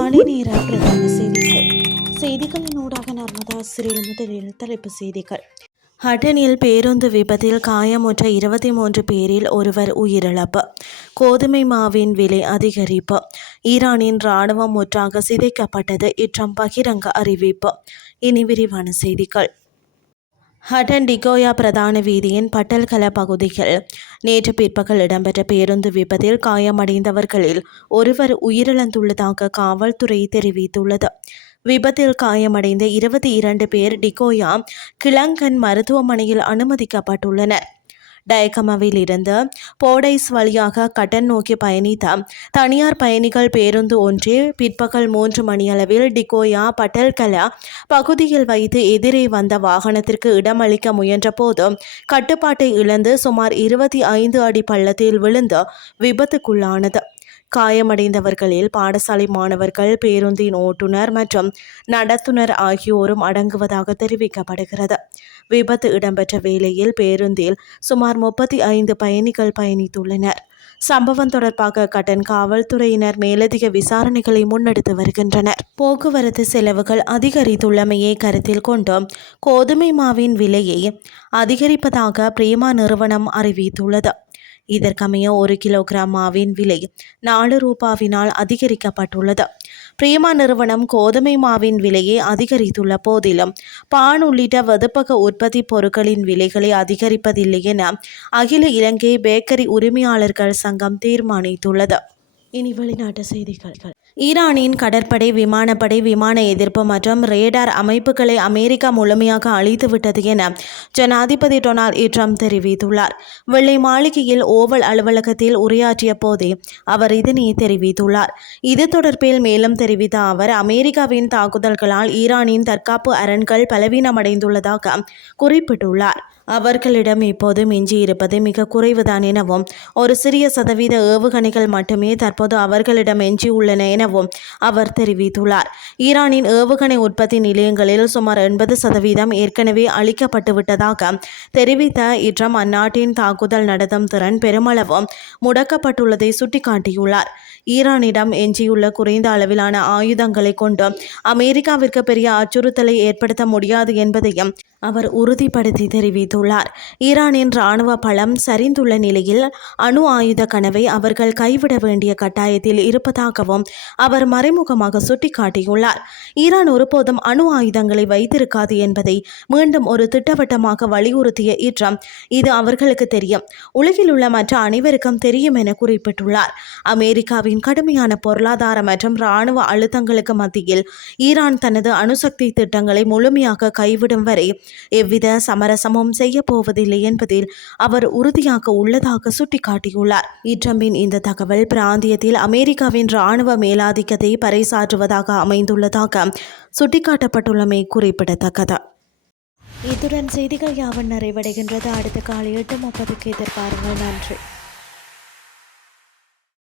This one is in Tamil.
காலை நேர பிரதான செய்திகளின் ஊடாக நர்மதா சிறில் முதலில் தலைப்பு செய்திகள். ஹட்டனில் பேருந்து விபத்தில் காயமுற்ற 23 பேரில் ஒருவர் உயிரிழப்பு. கோதுமை மாவின் விலை அதிகரிப்பு. ஈரானின் இராணுவம் முற்றாக சிதைக்கப்பட்டது. ட்ரம்ப் பகிரங்க அறிவிப்பு. இனி விரிவான செய்திகள். ஹட்டன் டிகோயா பிரதான வீதியின் பட்டல்கல பகுதியில் நேற்று பிற்பகல் இடம்பெற்ற பேருந்து விபத்தில் காயமடைந்தவர்களில் ஒருவர் உயிரிழந்துள்ளதாக காவல்துறை தெரிவித்துள்ளது. விபத்தில் காயமடைந்த 22 பேர் டிகோயா கிளங்கன் மருத்துவமனையில் அனுமதிக்கப்பட்டுள்ளனர். டயகமவில் இருந்து போடைஸ் வழியாக கட்டன் நோக்கி பயணித்த தனியார் பயணிகள் பேருந்து ஒன்று பிற்பகல் 3 மணியளவில் டிகோயா பட்டல்கலா பகுதியில் வைத்து எதிரே வந்த வாகனத்திற்கு இடமளிக்க முயன்ற போது கட்டுப்பாட்டை இழந்து சுமார் 25 அடி பள்ளத்தில் விழுந்து விபத்துக்குள்ளானது. காயமடைந்தவர்களில் பாடசாலை மாணவர்கள், பேருந்தின் ஓட்டுநர் மற்றும் நடத்துனர் ஆகியோரும் அடங்குவதாக தெரிவிக்கப்படுகிறது. விபத்து இடம்பெற்ற வேளையில் பேருந்தில் சுமார் 35 பயணிகள் பயணித்துள்ளனர். சம்பவம் தொடர்பாக கட்டன் காவல்துறையினர் மேலதிக விசாரணைகளை முன்னெடுத்து வருகின்றனர். போக்குவரத்து செலவுகள் அதிகரித்துள்ளமையை கருத்தில் கொண்டு கோதுமை மாவின் விலையை அதிகரிப்பதாக பிரீமா நிறுவனம் அறிவித்துள்ளது. இதற்கமைய 1 கிலோகிராம் மாவின் விலை 4 ரூபாவினால் அதிகரிக்கப்பட்டுள்ளது. பிரீமா நிறுவனம் கோதுமை மாவின் விலையை அதிகரித்துள்ள போதிலும் பான் உள்ளிட்ட வெதுப்பக உற்பத்தி பொருட்களின் விலைகளை அதிகரிப்பதில்லை என அகில இலங்கை பேக்கரி உரிமையாளர்கள் சங்கம் தீர்மானித்துள்ளது. இனி வெளிநாட்டு செய்திகள். ஈரானின் கடற்படை, விமானப்படை, விமான எதிர்ப்பு மற்றும் ரேடார் அமைப்புகளை அமெரிக்கா முழுமையாக அழித்துவிட்டது என ஜனாதிபதி டொனால்ட் ட்ரம்ப் தெரிவித்துள்ளார். வெள்ளை மாளிகையில் ஓவல் அலுவலகத்தில் உரையாற்றிய போதே அவர் இதனை தெரிவித்துள்ளார். இது தொடர்பில் மேலும் தெரிவித்த அவர், அமெரிக்காவின் தாக்குதல்களால் ஈரானின் தற்காப்பு அரண்கள் பலவீனமடைந்துள்ளதாக குறிப்பிட்டுள்ளார். அவர்களிடம் இப்போது மிஞ்சியிருப்பது மிக குறைவுதான் எனவும், ஒரு சிறிய சதவீத ஏவுகணைகள் மட்டுமே தற்போது அவர்களிடம் எஞ்சியுள்ளன எனவும் அவர் தெரிவித்துள்ளார். ஈரானின் ஏவுகணை உற்பத்தி நிலையங்களில் சுமார் 80% ஏற்கனவே அளிக்கப்பட்டுவிட்டதாக தெரிவித்த ட்ரம்ப் அந்நாட்டின் தாக்குதல் நடத்தும் திறன் பெருமளவு முடக்கப்பட்டுள்ளதை சுட்டிக்காட்டியுள்ளார். ஈரானிடம் எஞ்சியுள்ள குறைந்த அளவிலான ஆயுதங்களை கொண்டு அமெரிக்காவிற்கு பெரிய அச்சுறுத்தலை ஏற்படுத்த முடியாது என்பதையும் அவர் உறுதிப்படுத்தி தெரிவித்துள்ளார். ஈரானின் இராணுவ பலம் சரிந்துள்ள நிலையில் அணு ஆயுத கனவை அவர்கள் கைவிட வேண்டிய கட்டாயத்தில் இருப்பதாகவும் அவர் மறைமுகமாக சுட்டிக்காட்டியுள்ளார். ஈரான் ஒருபோதும் அணு ஆயுதங்களை வைத்திருக்காது என்பதை மீண்டும் ஒரு திட்டவட்டமாக வலியுறுத்திய ட்ரம்ப், இது அவர்களுக்கு தெரியும், உலகில் உள்ள மற்ற அனைவருக்கும் தெரியும் என குறிப்பிட்டுள்ளார். அமெரிக்காவின் கடுமையான பொருளாதார மற்றும் இராணுவ அழுத்தங்களுக்கு மத்தியில் ஈரான் தனது அணுசக்தி திட்டங்களை முழுமையாக கைவிடும் வரை எவ்வித சமரசமும் செய்ய போவதில்லை என்பதில் அவர் உறுதியாக உள்ளதாக சுட்டிக்காட்டியுள்ளார். ட்ரம்பின் இந்த தகவல் பிராந்தியத்தில் அமெரிக்காவின் இராணுவ மேலாதிக்கத்தை பறைசாற்றுவதாக அமைந்துள்ளதாக சுட்டிக்காட்டப்பட்டுள்ளமை குறிப்பிடத்தக்கது. இத்துடன் செய்திகள் யாவன் நிறைவடைகின்றது. அடுத்த காலை 8:30க்கு எதிர்பாருங்கள். நன்றி.